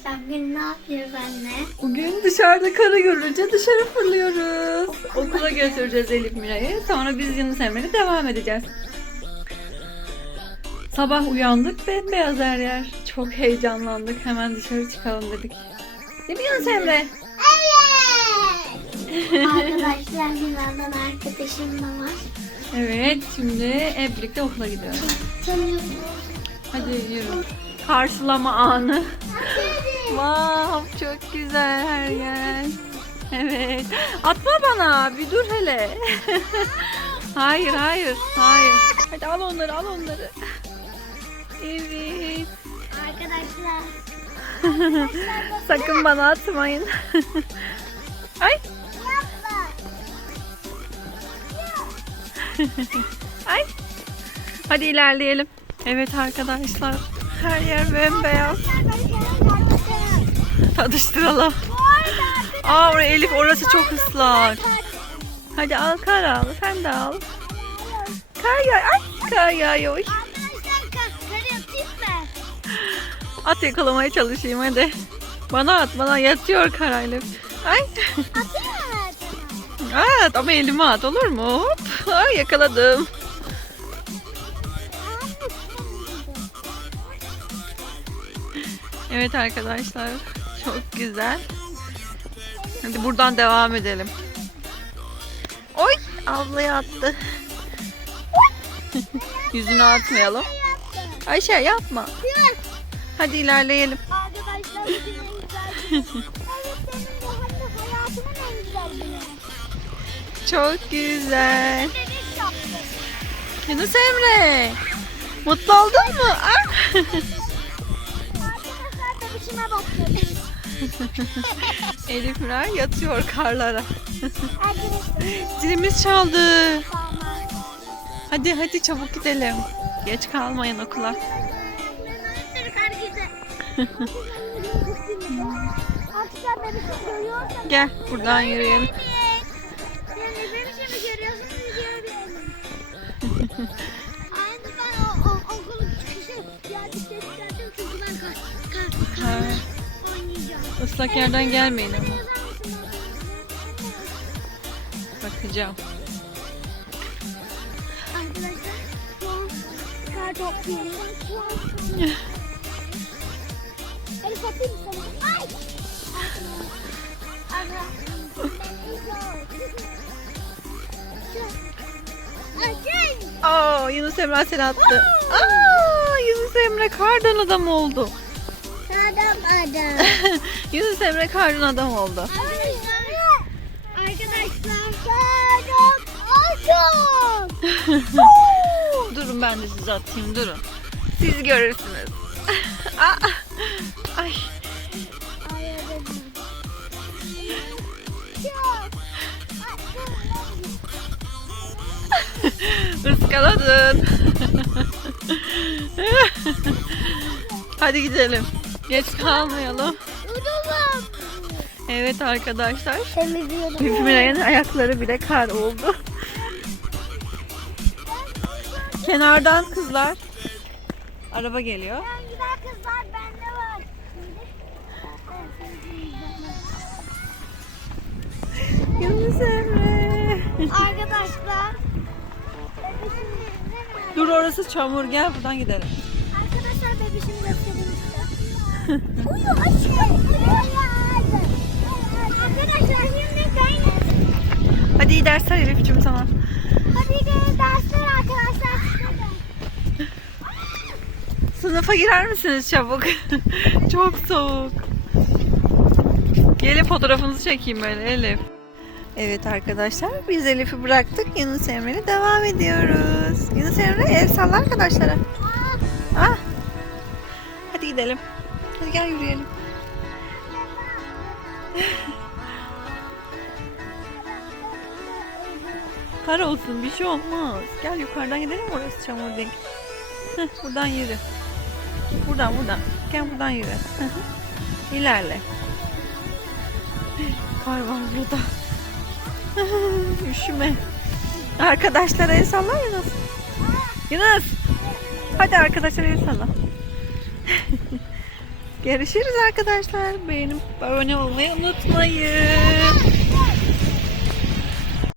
Arkadaşlar bugün ne yapıyoruz anne? Bugün dışarıda karı görünce dışarı fırlıyoruz. Okula götüreceğiz Elif Mira'yı. Sonra biz Yunus Emre'yle devam edeceğiz. Sabah uyandık bembeyaz her yer. Çok heyecanlandık. Hemen dışarı çıkalım dedik. Değil mi Yunus Emre? Arkadaşlar Yunan'dan arkadaşım da var. Evet şimdi hep birlikte okula gidiyoruz. Hadi yürü. Karşılama anı. Wow çok güzel her yer. Evet. Atma bana bir dur hele. hayır hayır hayır. Hadi al onları al onları. Evet. Arkadaşlar Sakın bana atmayın. Ay. Ay. Hadi ilerleyelim. Evet arkadaşlar. Her yer bembeyaz. Tadıştıralım. Aa oraya Elif orası çok ıslak. Hadi al kar al. Sen de al. Kar yağ. Ay kar yağıyor. At yakalamaya çalışayım hadi. Bana at bana yatıyor kar Elif. Ay. At ama elime at olur mu? Hop. Ay yakaladım. Evet arkadaşlar. Çok güzel. Hadi buradan devam edelim. Oy ablaya attı. Yüzünü atmayalım. Ayşe yapma. Hadi ilerleyelim. Çok güzel. Yunus Emre. Mutlu oldun mu? Ah! Elif Miray yatıyor karlara. Zilimiz çaldı. Hadi hadi çabuk gidelim. Geç kalmayın okula. Gel buradan yürüyelim. ıslak yerden gelmeyin ama. Bakacağım. Arkadaşlar kar topluyorum. Atayım mı sana? Ay! Aa Yunus Emre seni attı. Aa Yunus Emre kardan adam oldu. Adam. Yunus Emre kardan adam oldu. Arkadaşlar. Arkadaşlar. Adam. Durun ben de sizi atayım durun. Siz görürsünüz. Aa, Ay ıskaladın. Hadi gidelim. Geç kalmayalım. Evet arkadaşlar. Temizliyorum. Ayakları bile kar oldu. Kenardan kızlar. Araba geliyor. Ben güzel kızlar bende var. Yunus Emre. Arkadaşlar. Dur orası çamur. Gel buradan gidelim. Hadi iyi dersler Elif'ciğim sana. Hadi gelin dersler arkadaşlar. Sınıfa girer misiniz çabuk? Çok soğuk. Gelin fotoğrafınızı çekeyim böyle Elif. Evet arkadaşlar biz Elif'i bıraktık. Yunus Emre'yle devam ediyoruz. Yunus Emre el salla arkadaşlara. Ah. Hadi gidelim. Hadi gel yürüyelim. Kar olsun bir şey olmaz. Gel yukarıdan gidelim orası çamur değil. Heh, buradan yürü. Buradan buradan. Gel buradan yürü. İlerle. Kar var burada. Üşüme. Arkadaşlara el salla Yunus. Yunus. Hadi arkadaşlara el salla. Görüşürüz arkadaşlar. Beğenip abone olmayı unutmayın.